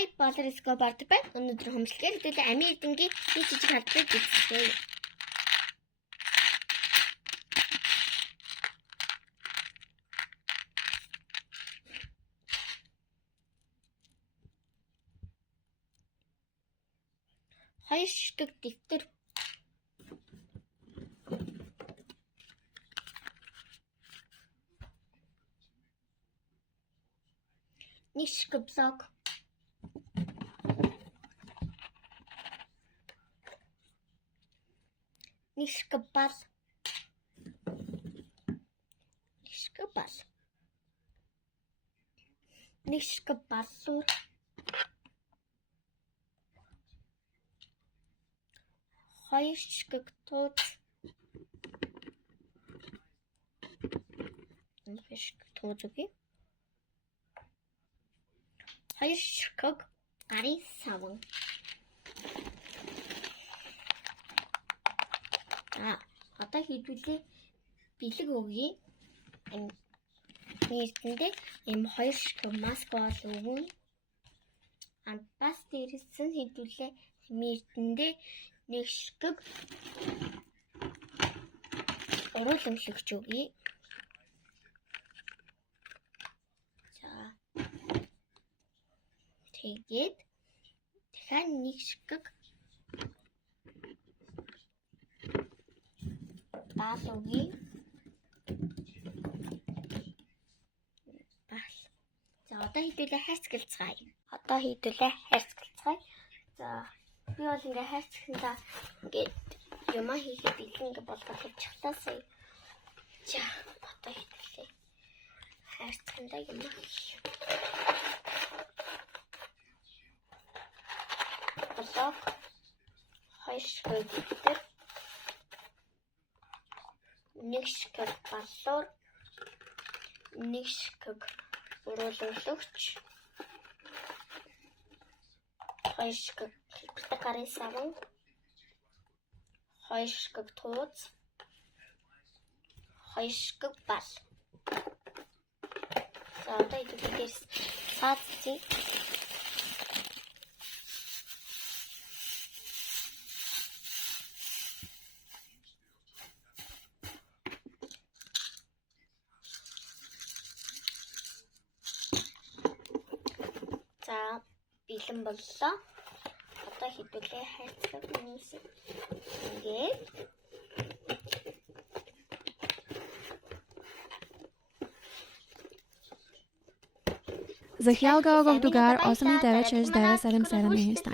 Hi, Polar Escobar байна. Өнөөдөр хөмсөлгээр хэдүүлээ амийн эдэнгийн нэг жижиг халдварыг бичсэн. Хоёр ширхэг дэвтэр. Нэг ширхэг блок. Нэг ширхэг бал. Нэг ширхэг бал. Нэг ширхэг баллуур. Хоёр ширхэг тууз. Нэг ширхэг тууз үгүй. Хоёр ширхэг гарын саван. Одоо хийдүүлээ бэлэг өгье. Нэртэндээ ийм хоёр ширхэг маск бол өгөн. Бас дээрээс нь хийдүүлээ нэртэндээ нэг ширхэг уруу өмлөгч өгье. Тэгээд дахиад нэг ширхэг бал өгье. Бал. За одоо хийдүүлээ хайрцагцгаая. За би бол ингээ хайрцагсандаа ингээд юмаа хийхэд ингээ болгох явчихлаасаа. За одоо хийдүүлээ. Хайрцагсандаа юмаа хийх. Блок. Хоёр ширхэг дэвтэр. Нэг ширхэг баллуур. Нэг ширхэг уруу өмлөгч. Хоёр ширхэг хэлбэртэй гарын саван. Хоёр ширхэг тууз. Хоёр ширхэг бал. За одоо идэгдээс саацчих. За бэлэн боллоо. Одоо хэдүүлээ хайрцаг хүмүүс ингээд Захиалга Дугар 89997 месяц.